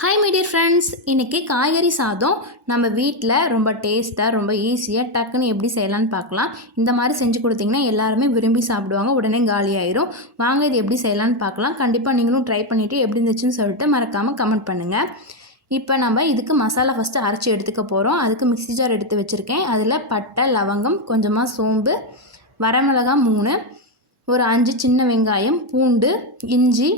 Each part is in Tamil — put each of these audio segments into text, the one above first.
ஹாய் மை டியர் ஃப்ரெண்ட்ஸ், இன்றைக்கி காய்கறி சாதம் நம்ம வீட்டில் ரொம்ப டேஸ்ட்டாக ரொம்ப ஈஸியாக டக்குன்னு எப்படி செய்யலான்னு பார்க்கலாம். இந்த மாதிரி செஞ்சு கொடுத்தீங்கன்னா எல்லாருமே விரும்பி சாப்பிடுவாங்க, உடனே காலியாயிரும். வாங்க இது எப்படி செய்யலான்னு பார்க்கலாம். கண்டிப்பாக நீங்களும் ட்ரை பண்ணிவிட்டு எப்படி இருந்துச்சுன்னு சொல்லிட்டு மறக்காமல் கமெண்ட் பண்ணுங்கள். இப்போ நம்ம இதுக்கு மசாலா ஃபஸ்ட்டு அரைச்சி எடுத்துக்க போகிறோம். அதுக்கு மிக்ஸி ஜார் எடுத்து வச்சுருக்கேன். அதில் பட்டை, லவங்கம், கொஞ்சமாக சோம்பு, வரமிளகாய் 3, ஒரு 5 சின்ன வெங்காயம், பூண்டு, இஞ்சி,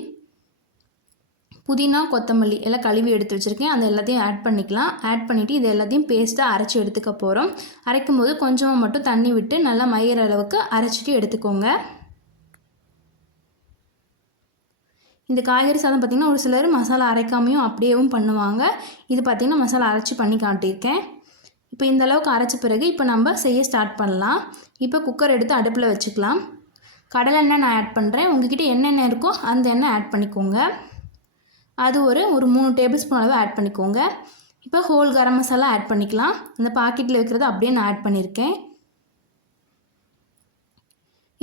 புதினா, கொத்தமல்லி எல்லாம் கழுவி எடுத்து வச்சுருக்கேன். அது எல்லாத்தையும் ஆட் பண்ணிக்கலாம். ஆட் பண்ணிவிட்டு இது எல்லாத்தையும் பேஸ்ட்டாக அரைச்சி எடுத்துக்க போகிறோம். அரைக்கும் போது கொஞ்சமாக மட்டும் தண்ணி விட்டு நல்லா மையிற அளவுக்கு அரைச்சிட்டு எடுத்துக்கோங்க. இந்த காய்கறி சாதம் பார்த்திங்கன்னா ஒரு சிலர் மசாலா அரைக்காமையும் அப்படியேவும் பண்ணுவாங்க. இது பார்த்திங்கன்னா மசாலா அரைச்சி பண்ணி காட்டியிருக்கேன். இப்போ இந்த அளவுக்கு அரைச்ச பிறகு இப்போ நம்ம செய்ய ஸ்டார்ட் பண்ணலாம். இப்போ குக்கர் எடுத்து அடுப்பில் வச்சுக்கலாம். கடலை எண்ணெய் நான் ஆட் பண்ணுறேன். உங்கள்கிட்ட என்னென்ன இருக்கோ அந்த எண்ணெய் ஆட் பண்ணிக்கோங்க. அது ஒரு 3 டேபிள் ஸ்பூன் அளவு ஆட் பண்ணிக்கோங்க. இப்போ ஹோல் கரம் மசாலா ஆட் பண்ணிக்கலாம். இந்த பாக்கெட்டில் வைக்கிறது அப்படியே நான் ஆட் பண்ணியிருக்கேன்.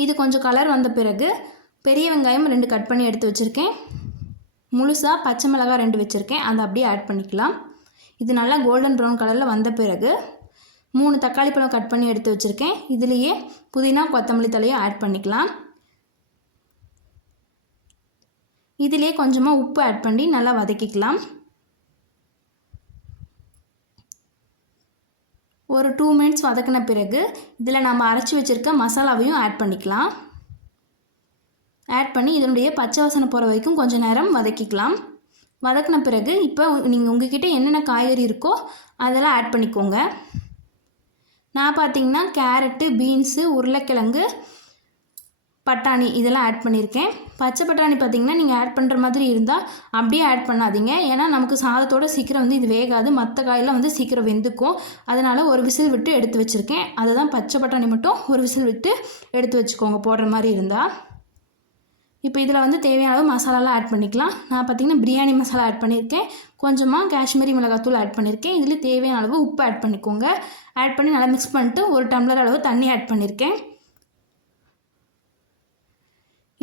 இது கொஞ்சம் கலர் வந்த பிறகு பெரிய வெங்காயம் 2 கட் பண்ணி எடுத்து வச்சுருக்கேன். முழுசாக பச்சை மிளகாய் 2 வச்சுருக்கேன். அதை அப்படியே ஆட் பண்ணிக்கலாம். இது நல்லா கோல்டன் ப்ரௌன் கலரில் வந்த பிறகு 3 தக்காளி பழம் கட் பண்ணி எடுத்து வச்சுருக்கேன். இதுலேயே புதினா, கொத்தமல்லி தலையும் ஆட் பண்ணிக்கலாம். இதிலே கொஞ்சமாக உப்பு ஆட் பண்ணி நல்லா வதக்கிக்கலாம். ஒரு 2 மினிட்ஸ் வதக்கின பிறகு இதில் நம்ம அரைச்சி வச்சுருக்க மசாலாவையும் ஆட் பண்ணிக்கலாம். ஆட் பண்ணி இதனுடைய பச்சை வாசனை போகிற வரைக்கும் கொஞ்சம் நேரம் வதக்கிக்கலாம். வதக்கின பிறகு இப்போ நீங்கள் உங்கள்கிட்ட என்னென்ன காய்கறி இருக்கோ அதெல்லாம் ஆட் பண்ணிக்கோங்க. நான் பார்த்திங்கன்னா கேரட்டு, பீன்ஸு, உருளைக்கிழங்கு, பட்டாணி இதெல்லாம் ஆட் பண்ணியிருக்கேன். பச்சை பட்டாணி பார்த்திங்கன்னா நீங்கள் ஆட் பண்ணுற மாதிரி இருந்தால் அப்படியே ஆட் பண்ணாதீங்க. ஏன்னா நமக்கு சாதத்தோடு சீக்கிரம் இது வேகாது. மற்ற காயெல்லாம் சீக்கிரம் வெந்துக்கும். அதனால் ஒரு விசில் விட்டு எடுத்து வச்சுருக்கேன். அதுதான் பச்சை பட்டாணி மட்டும் ஒரு விசில் விட்டு எடுத்து வச்சுக்கோங்க போடுற மாதிரி இருந்தால். இப்போ இதில் தேவையான அளவு மசாலாலாம் ஆட் பண்ணிக்கலாம். நான் பார்த்திங்கன்னா பிரியாணி மசாலா ஆட் பண்ணியிருக்கேன். கொஞ்சமாக காஷ்மீரி மிளகாத்தூள் ஆட் பண்ணியிருக்கேன். இதில் தேவையான அளவு உப்பு ஆட் பண்ணிக்கோங்க. ஆட் பண்ணி நல்லா மிக்ஸ் பண்ணிட்டு ஒரு டம்ளர் அளவு தண்ணி ஆட் பண்ணியிருக்கேன்.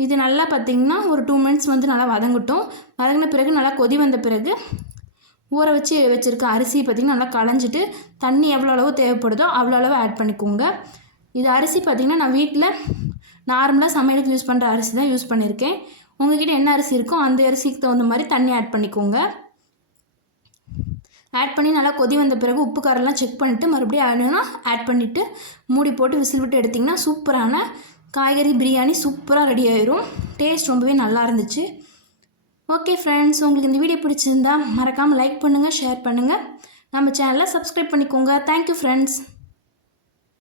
இது நல்லா பார்த்திங்கன்னா ஒரு 2 மினிட்ஸ் நல்லா வதங்கட்டும். வதங்கின பிறகு நல்லா கொதி வந்த பிறகு ஊற வச்சு வச்சுருக்க அரிசி பார்த்திங்கன்னா நல்லா களைஞ்சிட்டு தண்ணி எவ்வளோ அளவு தேவைப்படுதோ அவ்வளோ அளவு ஆட் பண்ணிக்கோங்க. இது அரிசி பார்த்திங்கன்னா நான் வீட்டில் நார்மலாக சமையலுக்கு யூஸ் பண்ணுற அரிசி தான் யூஸ் பண்ணியிருக்கேன். உங்கள்கிட்ட என்ன அரிசி இருக்கோ அந்த அரிசிக்கு தகுந்த மாதிரி தண்ணி ஆட் பண்ணிக்கோங்க. ஆட் பண்ணி நல்லா கொதி வந்த பிறகு உப்பு காரெல்லாம் செக் பண்ணிவிட்டு மறுபடியும் ஆட் பண்ணிவிட்டு மூடி போட்டு விசில் விட்டு எடுத்திங்கன்னா சூப்பரான காய்கறி பிரியாணி சூப்பராக ரெடி ஆயிரும். டேஸ்ட் ரொம்பவே நல்லா இருந்துச்சு. ஓகே ஃப்ரெண்ட்ஸ், உங்களுக்கு இந்த வீடியோ பிடிச்சிருந்தா மறக்காமல் லைக் பண்ணுங்கள், ஷேர் பண்ணுங்கள். நம்ம சேனலை சப்ஸ்கிரைப் பண்ணிக்கோங்க. Thank you friends.